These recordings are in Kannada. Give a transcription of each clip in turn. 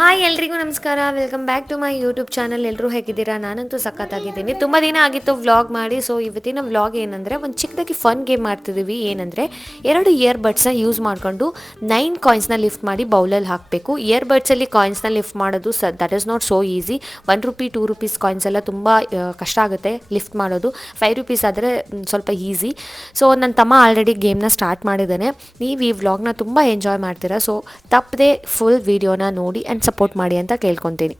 ಹಾಯ್ ಎಲ್ರಿಗೂ ನಮಸ್ಕಾರ, welcome back to my YouTube channel. ಎಲ್ಲರೂ ಹೇಗಿದ್ದೀರಾ? ನಾನಂತೂ ಸಖತ್ತಾಗಿದ್ದೀನಿ. ತುಂಬ ದಿನ ಆಗಿತ್ತು ವ್ಲಾಗ್ ಮಾಡಿ. ಸೊ ಇವತ್ತಿನ ವ್ಲಾಗ್ ಏನಂದರೆ ಒಂದು ಚಿಕ್ಕದಾಗಿ ಫನ್ ಗೇಮ್ ಮಾಡ್ತಿದ್ದೀವಿ. ಏನಂದರೆ 2 ಇಯರ್ಬಡ್ಸ್ನ ಯೂಸ್ ಮಾಡಿಕೊಂಡು 9 ಕಾಯಿನ್ಸ್ನ ಲಿಫ್ಟ್ ಮಾಡಿ ಬೌಲಲ್ಲಿ ಹಾಕಬೇಕು. ಇಯರ್ಬಡ್ಸಲ್ಲಿ ಕಾಯಿನ್ಸ್ನ ಲಿಫ್ಟ್ ಮಾಡೋದು that is not so easy. 1 rupee 2 rupees coins ಎಲ್ಲ ತುಂಬ ಕಷ್ಟ ಆಗುತ್ತೆ ಲಿಫ್ಟ್ ಮಾಡೋದು. 5 ರೂಪೀಸ್ ಆದರೆ ಸ್ವಲ್ಪ ಈಸಿ. ಸೊ ನನ್ನ ತಮ್ಮ ಆಲ್ರೆಡಿ ಗೇಮ್ನ ಸ್ಟಾರ್ಟ್ ಮಾಡಿದ್ದಾನೆ. ನೀವು ಈ ವ್ಲಾಗ್ನ ತುಂಬ ಎಂಜಾಯ್ ಮಾಡ್ತೀರಾ. ಸೊ ತಪ್ಪದೆ ಫುಲ್ ವಿಡಿಯೋನ ನೋಡಿ ಆ್ಯಂಡ್ ಸಪೋರ್ಟ್ ಮಾಡಿ ಅಂತ ಕೇಳ್ಕೊತೀನಿ.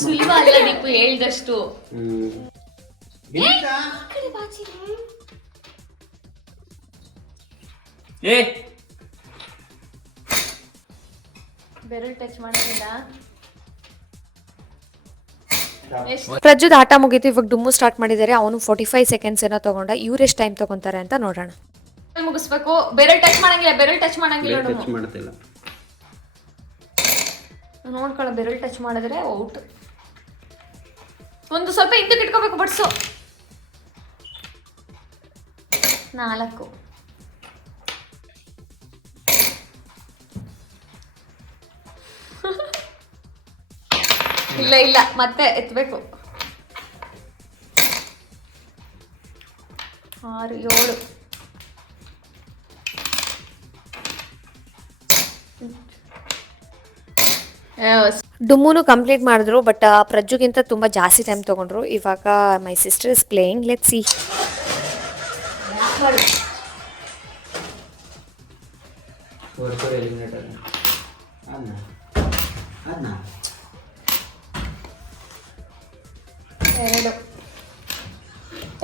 ಸುಲಭ ಅಲ್ಲ ದೀಪು ಹೇಳ್ದಷ್ಟು. ಬೆರಳು ಟಚ್ ಮಾಡೋದಿಲ್ಲ. ಪ್ರಜ್ಜುದ್ ಆಟ ಮುಗೀತು. ಇವಾಗ ಡುಮ್ಮು ಸ್ಟಾರ್ಟ್ ಮಾಡಿದ್ದಾರೆ. ಅವನು 45 ಸೆಕೆಂಡ್ಸ್ ಏನೋ ತಗೊಂಡ. ಇವ್ರು ಎಷ್ಟು ಟೈಮ್ ತಗೊಂತಾರೆ ಅಂತ ನೋಡೋಣ. ಮುಗಿಸ್ಬೇಕು. ಬೆರಳು ಟಚ್ ಮಾಡಂಗಿಲ್ಲ, ಬೆರಳು ಟಚ್ ಮಾಡಂಗಿಲ್ಲ. ನೋಡ್ಕೊಳ್ಳ, ಬೆರಳು ಟಚ್ ಮಾಡಿದ್ರೆ ಔಟ್. ಒಂದು ಸ್ವಲ್ಪ ಹಿಂದಕ್ಕೆ ಇಟ್ಕೋಬೇಕು ಬಡ್ಸು. 4 ಇಲ್ಲ ಇಲ್ಲ, ಮತ್ತೆ ಎತ್ತಬೇಕು. 6 7 ಡುಮ್ಮುನು ಕಂಪ್ಲೀಟ್ ಮಾಡಿದ್ರು. ಬಟ್ ಪ್ರಜ್ಜುಗಿಂತ ತುಂಬ ಜಾಸ್ತಿ ಟೈಮ್ ತೊಗೊಂಡ್ರು. ಇವಾಗ my sister is playing. Let's see.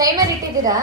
Timer ಇಟ್ಟಿದ್ದೀರಾ?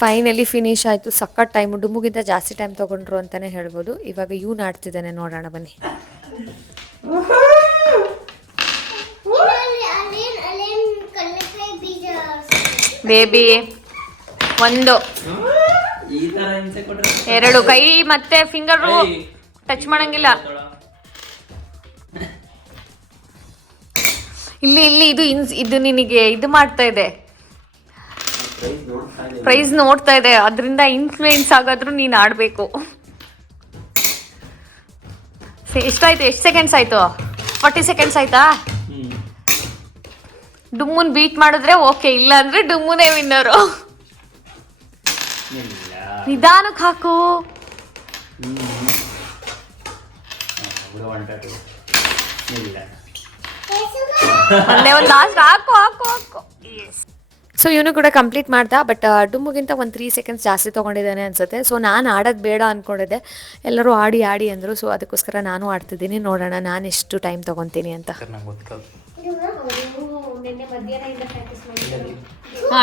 ಫೈನಲಿ ಫಿನಿಶ್ ಆಯಿತು. ಸಖತ್ ಟೈಮು. ಡುಮ್ಮುಗಿಂತ ಜಾಸ್ತಿ ಟೈಮ್ ತೊಗೊಂಡ್ರು ಅಂತಲೇ ಹೇಳ್ಬೋದು. ಇವಾಗ ಇವ್ನು ಆಡ್ತಿದ್ದಾನೆ, ನೋಡೋಣ ಬನ್ನಿ. ಬೇಬಿ 1 2 ಕೈ ಮತ್ತೆ ಫಿಂಗರ್ ಟಚ್ ಮಾಡಂಗಿಲ್ಲ. ಇಲ್ಲಿ ಇಲ್ಲಿ ಇದು ನಿನಗೆ ಇದು ಮಾಡ್ತಾ ಇದೆ, ಪ್ರೈಸ್ ನೋಡ್ತಾ ಇದೆ. ಅದರಿಂದ ಇನ್ಫ್ಲೂಯೆನ್ಸ್ ಆಗಾದ್ರೂ ನೀನು ಆಡಬೇಕು. ಎಷ್ಟಾಯ್ತು? ಎಷ್ಟು ಸೆಕೆಂಡ್ಸ್ ಆಯ್ತು? 40 ಸೆಕೆಂಡ್ಸ್ ಆಯ್ತಾ? ಡುಮ್ಮುನ್ ಬೀಟ್ ಮಾಡಿದ್ರೆ ಓಕೆ, ಇಲ್ಲ ಅಂದ್ರೆ ಡುಮ್ಮುನೇ ವಿನ್ನರು. ನಿಧಾನಕ್ಕೆ ಹಾಕು. ಒಂದೇ ಒಂದು ಲಾಸ್ಟ್ ಹಾಕು ಹಾಕು ಹಾಕು. ಸೊ ಇವನು ಕೂಡ ಕಂಪ್ಲೀಟ್ ಮಾಡ್ದ. ಬಟ್ ಡುಮ್ಮುಗಿಂತ ಒಂದು 3 ಸೆಕೆಂಡ್ಸ್ ಜಾಸ್ತಿ ತೊಗೊಂಡಿದ್ದಾನೆ ಅನಿಸುತ್ತೆ. ಸೊ ನಾನು ಆಡೋದು ಬೇಡ ಅಂದ್ಕೊಂಡಿದ್ದೆ. ಎಲ್ಲರೂ ಆಡಿ ಆಡಿ ಅಂದರು. ಸೊ ಅದಕ್ಕೋಸ್ಕರ ನಾನು ಆಡ್ತಿದ್ದೀನಿ. ನೋಡೋಣ ನಾನು ಎಷ್ಟು ಟೈಮ್ ತೊಗೊತೀನಿ ಅಂತ.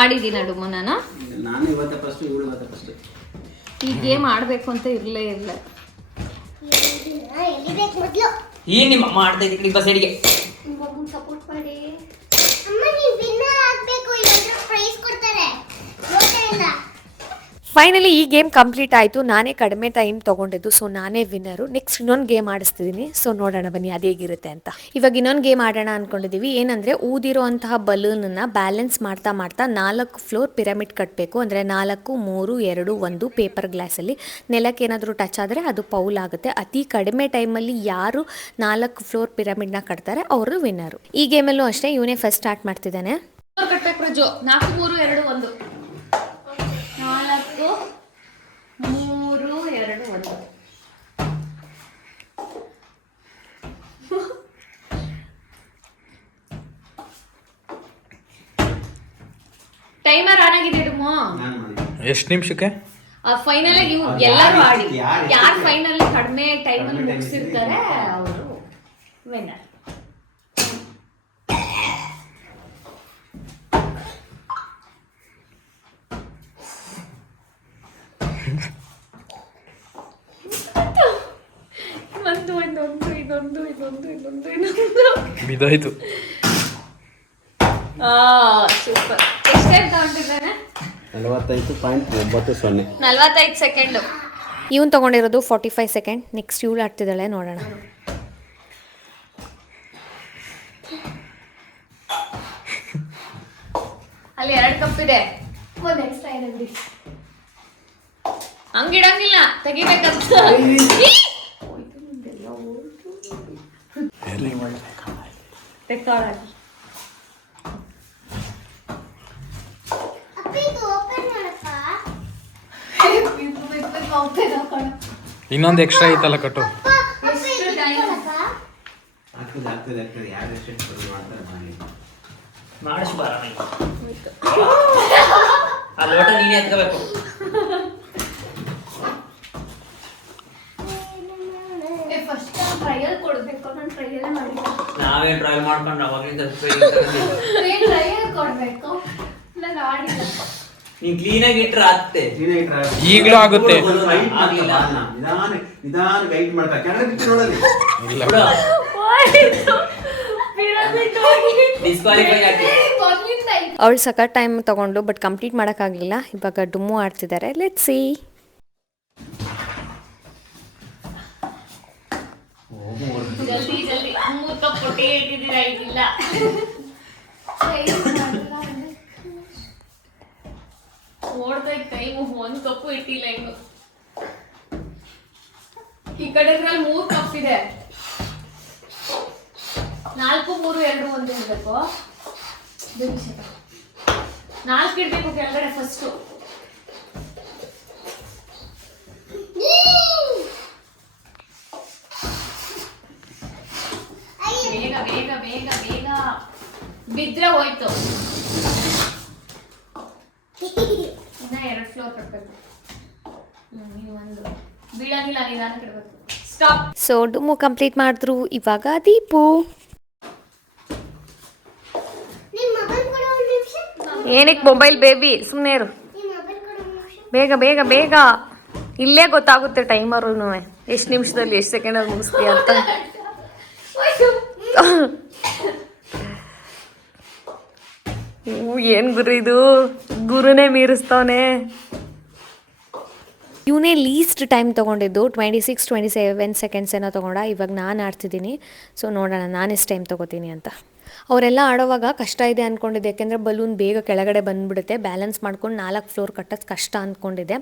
ಆಡಿದ್ದೀನ ಡುಮ್ಮು ನಾನು. ಈ ಗೇಮ್ ಆಡಬೇಕು ಅಂತ ಇರಲೇ ಇಲ್ಲ. ಏನ್ ನಿಮ್ಮ ಅಮ್ಮ ಆಡ್ತಾ ಇದ್ದೀವಿ ನಿಮ್ಮ ಸೈಡ್ಗೆ ಸಪೋರ್ಟ್ ಮಾಡಿ. ಫೈನಲಿ ಈ ಗೇಮ್ ಕಂಪ್ಲೀಟ್ ಆಯಿತು. ನಾನೇ ಕಡಿಮೆ ಟೈಮ್ ತೊಗೊಂಡಿದ್ದು. ಸೊ ನಾನೇ ವಿನ್ನರು. ನೆಕ್ಸ್ಟ್ ಇನ್ನೊಂದು ಗೇಮ್ ಆಡಿಸ್ತಿದ್ದೀನಿ. ಸೊ ನೋಡೋಣ ಬನ್ನಿ ಅದು ಹೇಗಿರುತ್ತೆ ಅಂತ. ಇವಾಗ ಇನ್ನೊಂದು ಗೇಮ್ ಆಡೋಣ ಅಂದ್ಕೊಂಡಿದ್ದೀವಿ. ಏನಂದರೆ ಊದಿರೋಂತಹ ಬಲೂನನ್ನು ಬ್ಯಾಲೆನ್ಸ್ ಮಾಡ್ತಾ ಮಾಡ್ತಾ 4 ಫ್ಲೋರ್ ಪಿರಮಿಡ್ ಕಟ್ಟಬೇಕು. ಅಂದರೆ 4 3 2 1 ಪೇಪರ್ ಗ್ಲಾಸಲ್ಲಿ ನೆಲಕ್ಕೆ ಏನಾದರೂ ಟಚ್ ಆದರೆ ಅದು ಪೌಲ್ ಆಗುತ್ತೆ. ಅತಿ ಕಡಿಮೆ ಟೈಮಲ್ಲಿ ಯಾರು 4 ಫ್ಲೋರ್ ಪಿರಮಿಡ್ನ ಕಟ್ತಾರೆ ಅವರು ವಿನ್ನರು. ಈ ಗೇಮಲ್ಲೂ ಅಷ್ಟೇ ಇವನೇ ಫಸ್ಟ್ ಸ್ಟಾರ್ಟ್ ಮಾಡ್ತಿದ್ದಾನೆ. ಕಟ್ಬೇಕು ಪ್ರಜು. 4 3 2 1 4 3 2 1. ಟೈಮರ್ ಆನ್ ಆಗಿದೆ ಡುಮ್ಮು. ಎಷ್ಟು ನಿಮಿಷಕ್ಕೆ? ಫೈನಲ್ ಆಗಿ ಎಲ್ಲರೂ ಆಡಿ. ಯಾರು ಫೈನಲ್ ಕಡಿಮೆ ಟೈಮಲ್ಲಿ ಮುಗಿಸಿರ್ತಾರೆ ಅವರು ವಿನ್ನರ್. ಬಿದ್ದಾಯ್ತು. ಸೂಪರ್. ಎಷ್ಟು ಟೈಮ್ ತಗೊಂಡಿದ್ದಾನೆ? 45.90. 45 ಸೆಕೆಂಡು. ಇವನು ತೊಗೊಂಡಿರೋದು 45 ಸೆಕೆಂಡ್. ನೆಕ್ಸ್ಟ್ ಇವಳು ಆಡ್ತಿದ್ದಾಳೆ, ನೋಡೋಣ. ಅಲ್ಲಿ 2 ಕಪ್ ಇದೆ. ಒಂದು ಎಕ್ಸ್ಟ್ರಾ ಇದೆ ಬಿಡಿ. ಹಂಗಿಡಂಗಿಲ್ಲ, ತೆಗಿಬೇಕಂತ. ರೆಕಾರ್ಡ್ ಆಗಿ. ಇನ್ನೊಂದು ಎಕ್ಸ್ಟ್ರಾ ಐತಲ್ಲ ಕಟ್ಟು. ಎಷ್ಟು ಟೈಮ್? ಆಗ್ತದೆ ಯಾರು ಎಷ್ಟು ಮಾಡ್ತಾರೆ ಮಾಡಿ ಮಾಡಿಸ್ ಬಾರ. ಆ ಲೋಟ ನೀನೇ ಎತ್ಕೋಬೇಕು. ಫಸ್ಟ್ ಟ್ರಯಲ್ ಕೊಡ್ಬೇಕು. ನಾನು ಟ್ರಯಲ್ ಮಾಡಿಲ್ಲ. ನಾವೇನ್ ಟ್ರಯಲ್ ಮಾಡ್ಕೊಂಡು ಅವಾಗಲಿಂದ ಟ್ರಯಲ್ ಕೊಡ್ಬೇಕು. ನಾನು ಆಡಿಲ್ಲ. ನೀನ್ ಕ್ಲೀನಾಗಿ ಇಟ್ರೆ ಆಗ್ತೆ. ಈಗಲೂ ಆಗುತ್ತೆ. ನಿಧಾನ ಗೈಡ್ ಮಾಡ್ತಾ ಕನ್ನಡ ಬಿಟ್ಟು ನೋಡಲಿ. ಡಿಸ್ಕ್ವಾಲಿಫೈ ಆಗ್ತದೆ. ಅವಳು ಸಖತ್ ಟೈಮ್ ತೊಗೊಂಡು ಬಟ್ ಕಂಪ್ಲೀಟ್ ಮಾಡೋಕ್ಕಾಗಲಿಲ್ಲ. ಇವಾಗ ಡುಮ್ಮು ಆಡ್ತಿದ್ದಾರೆ. Let's see. ಜಲ್ದಿ ಜಲ್ದಿ 3 ಕಪ್ ಹೊಟ್ಟೆ ಇಟ್ಟಿದ್ದೀರಾ? ಇದಿಲ್ಲ. ಓಡ್ತಾ ಇದ್ದ ಟೈಮು 1 ಕಪ್ಪು ಇಟ್ಟಿಲ್ಲ. ಇನ್ನು ಈ ಕಡೆ 3 ಕಪ್ ಇದೆ. 4, 3, 2, 1 ಇರಬೇಕು. 4 ಇಡ್ಬೇಕು ಕೆಳಗಡೆ ಫಸ್ಟು. ಬೇಗ ಬೇಗ ಬೇಗ ಬೇಗ ಬಿದ್ರೆ ಹೋಯ್ತು. ಇನ್ನ 2 ಫ್ಲೋರ್ ಕಟ್ಟಬೇಕು. ಒಂದು ಬೀಳಂಗಿಲ್ಲ, ನಿಧಾನಕ್ಕೆ ಇಡಬೇಕು. ಸ್ಟಾಪ್. ಸೊ ಡುಮ್ಮು ಕಂಪ್ಲೀಟ್ ಮಾಡಿದ್ರು. ಇವಾಗ ದೀಪು. ಏನಕ್ಕೆ ಮೊಬೈಲ್ ಬೇಬಿ? ಸುಮ್ಮನೆ ಇರು. ಬೇಗ ಬೇಗ ಬೇಗ. ಇಲ್ಲೇ ಗೊತ್ತಾಗುತ್ತೆ ಟೈಮರು ಎಷ್ಟು ನಿಮಿಷದಲ್ಲಿ ಎಷ್ಟು ಸೆಕೆಂಡಲ್ಲಿ ಮುಗಿಸ್ತೀಯ ಅಂತ. ಏನು ಗುರು ಇದು? ಗುರುನೇ ಮೀರಿಸ್ತವನೆ. ಇವನೇ ಲೀಸ್ಟ್ ಟೈಮ್ ತೊಗೊಂಡಿದ್ದು 26-27 ಸೆಕೆಂಡ್ಸ್ ಏನೋ ತೊಗೊಂಡ. ಇವಾಗ ನಾನು ಆಡ್ತಿದ್ದೀನಿ. ಸೊ ನೋಡೋಣ ನಾನು ಎಷ್ಟು ಟೈಮ್ ತೊಗೋತೀನಿ ಅಂತ. ಅವರೆಲ್ಲ ಆಡೋವಾಗ ಕಷ್ಟ ಇದೆ ಅಂದ್ಕೊಂಡಿದ್ದೆ, ಯಾಕೆಂದರೆ ಬಲೂನ್ ಬೇಗ ಕೆಳಗಡೆ ಬಂದುಬಿಡುತ್ತೆ. ಬ್ಯಾಲೆನ್ಸ್ ಮಾಡ್ಕೊಂಡು 4 ಫ್ಲೋರ್ ಕಟ್ಟೋದು ಕಷ್ಟ ಅಂದ್ಕೊಂಡಿದ್ದೆ.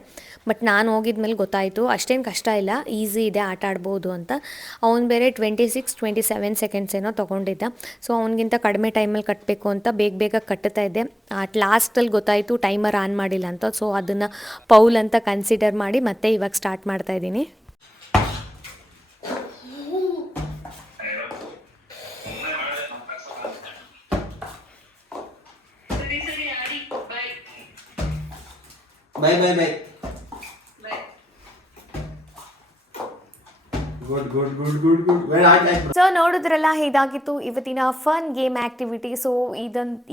ಬಟ್ ನಾನು ಹೋಗಿದ್ಮೇಲೆ ಗೊತ್ತಾಯಿತು ಅಷ್ಟೇನು ಕಷ್ಟ ಇಲ್ಲ, ಈಸಿ ಇದೆ, ಆಟ ಆಡ್ಬೋದು ಅಂತ. ಅವ್ನು ಬೇರೆ 26-27 ಸೆಕೆಂಡ್ಸ್ ಏನೋ ತೊಗೊಂಡಿದ್ದ. ಸೊ ಅವ್ನಿಗಿಂತ ಕಡಿಮೆ ಟೈಮಲ್ಲಿ ಕಟ್ಟಬೇಕು ಅಂತ ಬೇಗ ಬೇಗ ಕಟ್ಟುತ್ತಾ ಇದ್ದೆ. ಲಾಸ್ಟಲ್ಲಿ ಗೊತ್ತಾಯಿತು ಟೈಮರ್ ಆನ್ ಮಾಡಿಲ್ಲ ಅಂತ. ಸೊ ಅದನ್ನು ಪೌಲ್ ಅಂತ ಕನ್ಸಿಡರ್ ಮಾಡಿ ಮತ್ತೆ ಇವಾಗ ಸ್ಟಾರ್ಟ್ ಮಾಡ್ತಾಯಿದ್ದೀನಿ. Bye. ಗುಡ್. ಸೊ ನೋಡಿದ್ರಲ್ಲ, ಇದಾಗಿತ್ತು ಇವತ್ತಿನ ಫನ್ ಗೇಮ್ ಆ್ಯಕ್ಟಿವಿಟಿ. ಸೊ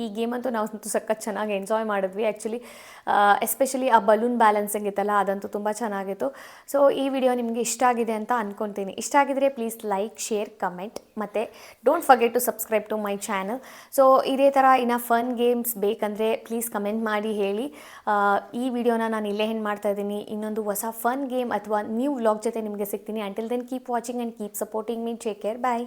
ಈ ಗೇಮಂತೂ ನಾವು ಸಖತ್ ಚೆನ್ನಾಗಿ ಎಂಜಾಯ್ ಮಾಡಿದ್ವಿ. ಆ್ಯಕ್ಚುಲಿ ಎಸ್ಪೆಷಲಿ ಆ ಬಲೂನ್ ಬ್ಯಾಲೆನ್ಸಿಂಗ್ ಇತ್ತಲ್ಲ, ಅದಂತೂ ತುಂಬ ಚೆನ್ನಾಗಿತ್ತು. ಸೊ ಈ ವಿಡಿಯೋ ನಿಮಗೆ ಇಷ್ಟ ಆಗಿದೆ ಅಂತ ಅಂದ್ಕೊತೀನಿ. ಇಷ್ಟ ಆಗಿದ್ರೆ ಪ್ಲೀಸ್ ಲೈಕ್, ಶೇರ್, ಕಮೆಂಟ್, ಮತ್ತು don't forget to subscribe to my channel. So ಇದೇ ಥರ ಇನ್ನು ಫನ್ ಗೇಮ್ಸ್ ಬೇಕಂದರೆ ಪ್ಲೀಸ್ ಕಮೆಂಟ್ ಮಾಡಿ ಹೇಳಿ. ಈ ವಿಡಿಯೋನ ನಾನು ಇಲ್ಲೇ ಏನು ಮಾಡ್ತಾಯಿದ್ದೀನಿ, ಇನ್ನೊಂದು ಹೊಸ ಫನ್ ಗೇಮ್ ಅಥವಾ ನ್ಯೂ ವ್ಲಾಗ್ ಜೊತೆ ನಿಮಗೆ ಸಿಗ್ತೀನಿ. Until then keep watching and keep supporting me. Take care. Bye.